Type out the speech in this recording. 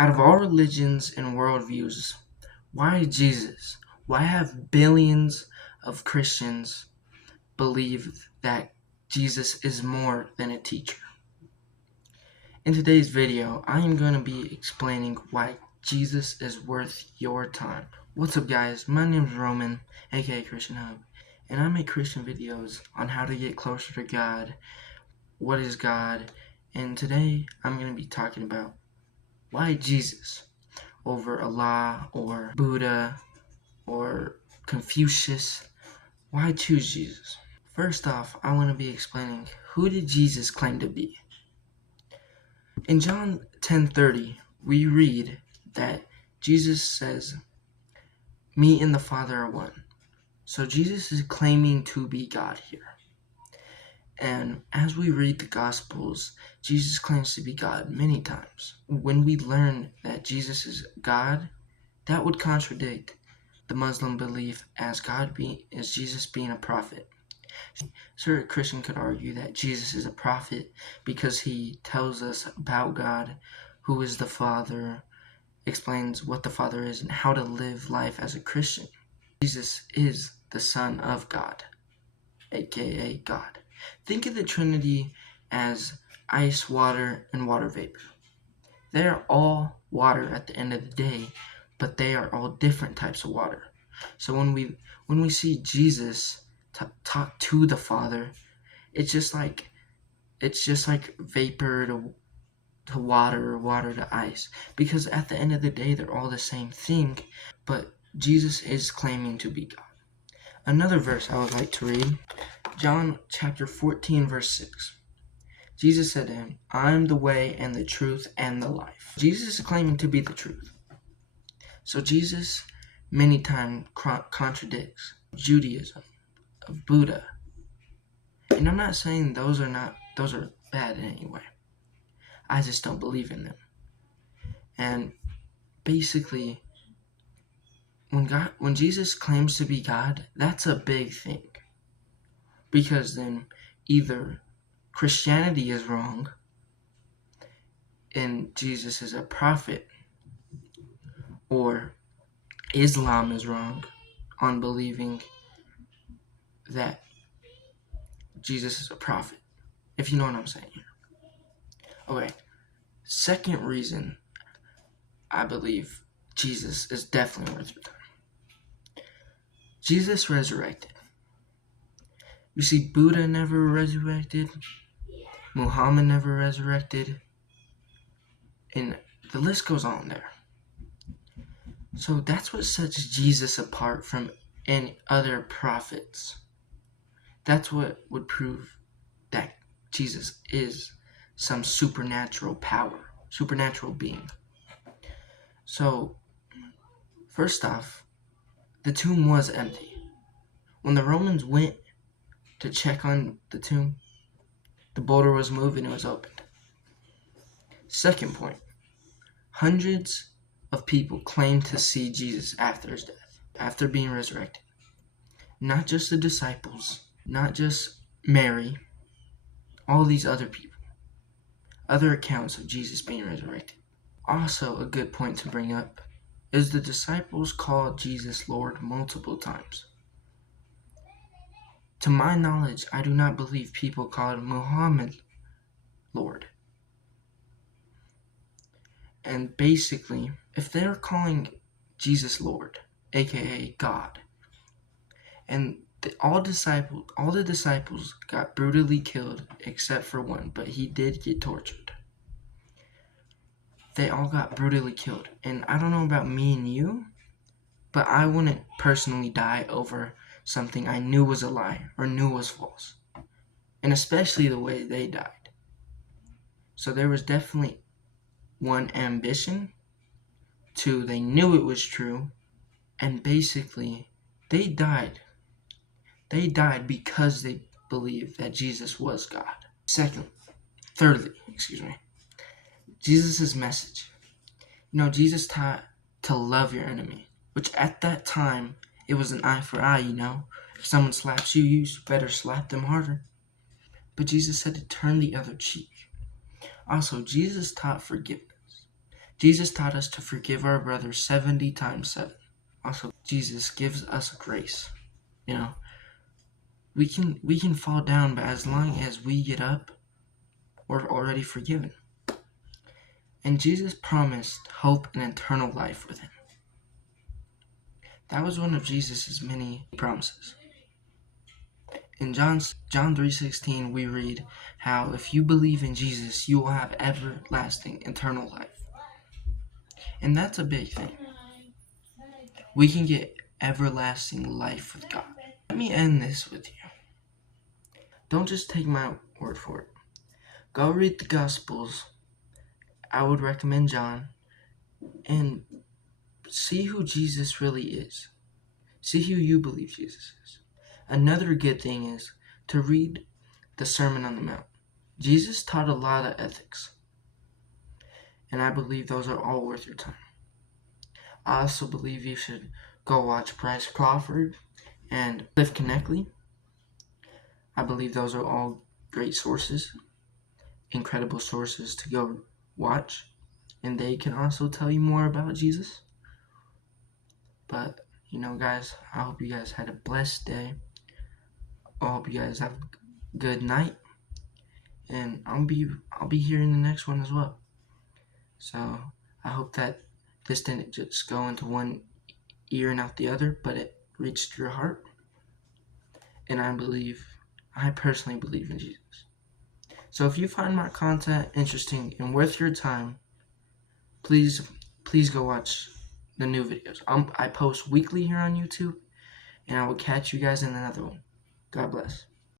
Out of all religions and worldviews, why Jesus? Why have billions of Christians believe that Jesus is more than a teacher? In today's video, I am going to be explaining why Jesus is worth your time. What's up guys, my name is Roman, aka Christian Hub, and I make Christian videos on how to get closer to God, what is God, and today I'm going to be talking about why Jesus over Allah or Buddha or Confucius. Why choose Jesus? First off, I want to be explaining, who did Jesus claim to be? In John 10:30, we read that Jesus says, "Me and the Father are one." So Jesus is claiming to be God here. And as we read the Gospels, Jesus claims to be God many times. When we learn that Jesus is God, that would contradict the Muslim belief as Jesus being a prophet. Sure, a Christian could argue that Jesus is a prophet because he tells us about God, who is the Father, explains what the Father is, and how to live life as a Christian. Jesus is the Son of God, aka God. Think of the Trinity as ice, water, and water vapor. They are all water at the end of the day, but they are all different types of water. So when we see Jesus talk to the Father, it's just like vapor to water or water to ice, because at the end of the day they're all the same thing, but Jesus is claiming to be God. Another verse I would like to read, John chapter 14 verse 6. Jesus said to him, "I am the way and the truth and the life." Jesus is claiming to be the truth. So Jesus many times contradicts Judaism, of Buddha. And I'm not saying those are bad in any way. I just don't believe in them. And basically, when Jesus claims to be God, that's a big thing. Because then either Christianity is wrong and Jesus is a prophet, or Islam is wrong on believing that Jesus is a prophet, if you know what I'm saying here. Okay, second reason I believe Jesus is definitely worth your time. Jesus resurrected. You see, Buddha never resurrected, Muhammad never resurrected, and the list goes on there. So that's what sets Jesus apart from any other prophets. That's what would prove that Jesus is some supernatural power, supernatural being. So, first off, the tomb was empty. When the Romans went to check on the tomb, the boulder was moved and it was opened. Second point, hundreds of people claimed to see Jesus after his death, after being resurrected. Not just the disciples, not just Mary, all these other people. Other accounts of Jesus being resurrected. Also, a good point to bring up is the disciples called Jesus Lord multiple times. To my knowledge, I do not believe people called Muhammad Lord. And basically, if they're calling Jesus Lord, aka God, and all the disciples got brutally killed except for one, but he did get tortured. They all got brutally killed. And I don't know about me and you, but I wouldn't personally die over something I knew was a lie or knew was false. And especially the way they died. So there was definitely one, ambition, two, they knew it was true, and basically they died. They died because they believed that Jesus was God. Thirdly, Jesus' message. Jesus taught to love your enemy, which at that time, it was an eye for eye, If someone slaps you, you better slap them harder. But Jesus said to turn the other cheek. Also, Jesus taught forgiveness. Jesus taught us to forgive our brothers 70 times 7. Also, Jesus gives us grace. You know, we can fall down, but as long as we get up, we're already forgiven. And Jesus promised hope and eternal life with him. That was one of Jesus' many promises. In John 3:16, we read how if you believe in Jesus, you will have everlasting eternal life. And that's a big thing. We can get everlasting life with God. Let me end this with you. Don't just take my word for it. Go read the Gospels. I would recommend John. And see who Jesus really is. See who you believe Jesus is. Another good thing is to read the Sermon on the Mount. Jesus taught a lot of ethics. And I believe those are all worth your time. I also believe you should go watch Bryce Crawford and Cliff Knechtle. I believe those are all great sources, incredible sources to go watch. And they can also tell you more about Jesus. But, guys, I hope you guys had a blessed day. I hope you guys have a good night. And I'll be here in the next one as well. So I hope that this didn't just go into one ear and out the other, but it reached your heart. And I personally believe in Jesus. So if you find my content interesting and worth your time, please go watch the new videos. I post weekly here on YouTube, and I will catch you guys in another one. God bless.